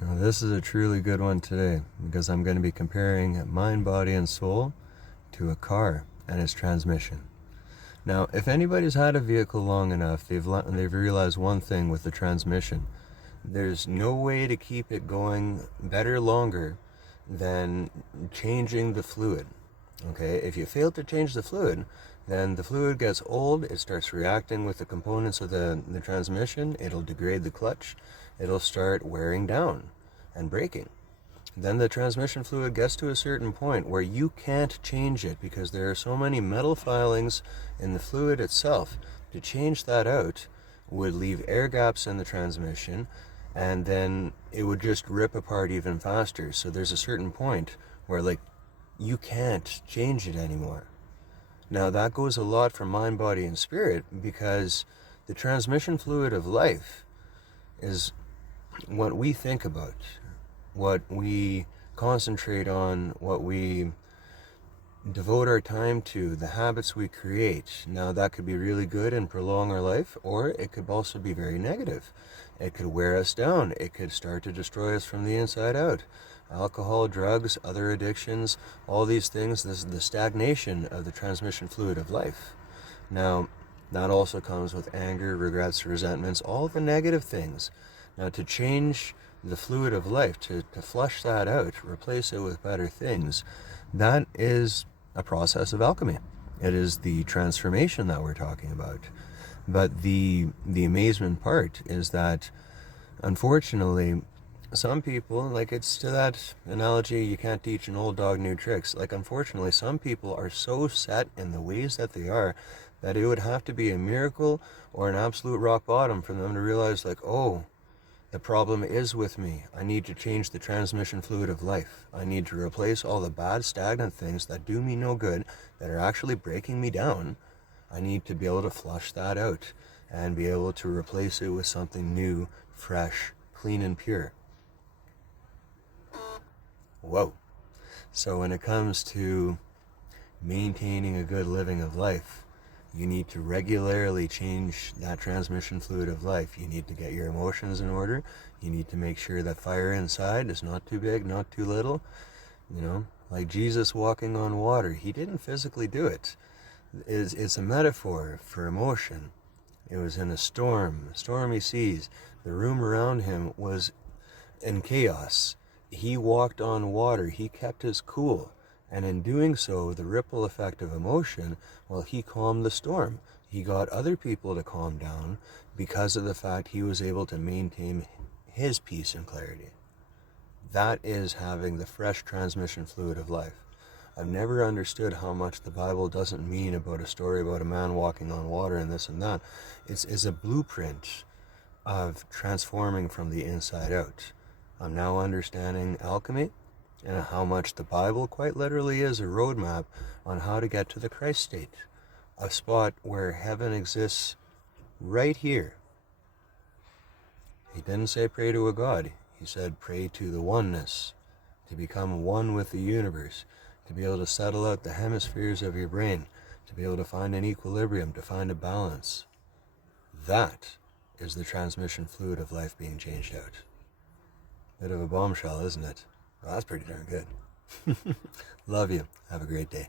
Now, this is a truly good one today because I'm going to be comparing mind, body, and soul to a car and its transmission. Now, if anybody's had a vehicle long enough, they've realized one thing with the transmission. There's no way to keep it going better longer than changing the fluid. Okay, if you fail to change the fluid, then the fluid gets old, it starts reacting with the components of the transmission, it'll degrade the clutch, it'll start wearing down and breaking. Then the transmission fluid gets to a certain point where you can't change it because there are so many metal filings in the fluid itself. To change that out would leave air gaps in the transmission, and then it would just rip apart even faster. So there's a certain point where you can't change it anymore. Now that goes a lot for mind, body, and spirit, because the transmission fluid of life is what we think about, what we concentrate on, what we devote our time to, the habits we create. Now that could be really good and prolong our life, or it could also be very negative. It could wear us down. It could start to destroy us from the inside out. Alcohol, drugs, other addictions, all these things, this is the stagnation of the transmission fluid of life. Now, that also comes with anger, regrets, resentments, all the negative things. Now, to change the fluid of life, to flush that out, replace it with better things, that is a process of alchemy. It is the transformation that we're talking about. But the amazement part is that, unfortunately, some people, it's to that analogy, you can't teach an old dog new tricks. Unfortunately, some people are so set in the ways that they are that it would have to be a miracle or an absolute rock bottom for them to realize, oh, the problem is with me. I need to change the transmission fluid of life. I need to replace all the bad, stagnant things that do me no good, that are actually breaking me down. I need to be able to flush that out and be able to replace it with something new, fresh, clean, and pure. Whoa. So when it comes to maintaining a good living of life, you need to regularly change that transmission fluid of life. You need to get your emotions in order. You need to make sure that fire inside is not too big, not too little. Like Jesus walking on water. He didn't physically do it. It's a metaphor for emotion. It was in a storm, stormy seas. The room around him was in chaos. He walked on water. He kept his cool. And in doing so, the ripple effect of emotion, he calmed the storm. He got other people to calm down because of the fact he was able to maintain his peace and clarity. That is having the fresh transmission fluid of life. I've never understood how much the Bible doesn't mean about a story about a man walking on water and this and that. It's a blueprint of transforming from the inside out. I'm now understanding alchemy and how much the Bible quite literally is a roadmap on how to get to the Christ state, a spot where heaven exists right here. He didn't say pray to a God. He said pray to the oneness, to become one with the universe, to be able to settle out the hemispheres of your brain, to be able to find an equilibrium, to find a balance. That is the transmission fluid of life being changed out. Bit of a bombshell, isn't it? Well, that's pretty darn good. Love you. Have a great day.